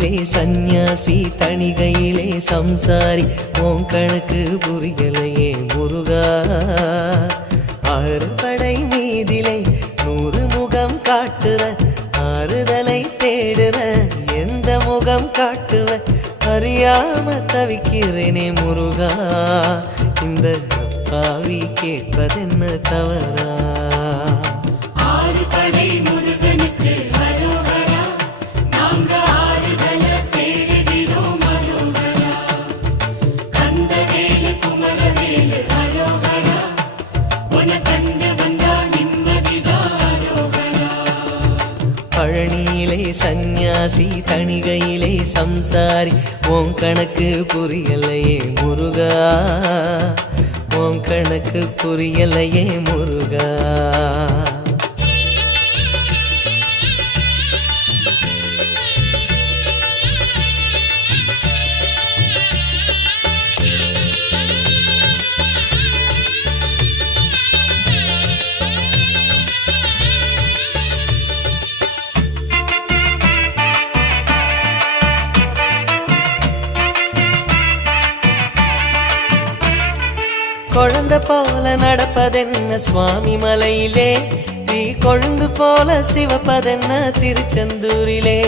பழனியிலே சந்நியாசி தணிகையிலே சம்சாரி உன் கணக்கு புரியலையே முருகா. ஆறு படை மீதிலே 100 முகம் காட்டுற ஆறுதலை தேடுற எந்த முகம் காட்டுவ அறியாம தவிக்கிறேனே முருகா. இந்த அப்பாவி கேட்பதென்ன தவறா? ஆறு படை முருகனுக்கு அரோகரா, நாங்க ஆறுதல தேடுகிறோம் அரோகரா. கந்தவேலு குமரவேலு அரோகரா, உன கண்டு வந்தா நிம்மதிதான் அரோகரா. பழனியிலே சந்நியாசி தணிகையிலே சம்சாரி உன் கணக்கு புரியலையே முருகா. உன் கணக்கு புரியலையே முருகா. குழந்தை போல நடப்பதென்ன சுவாமி மலையிலே, தீ கொழுந்து போல சிவப்பதென்ன திருச்செந்தூரிலே.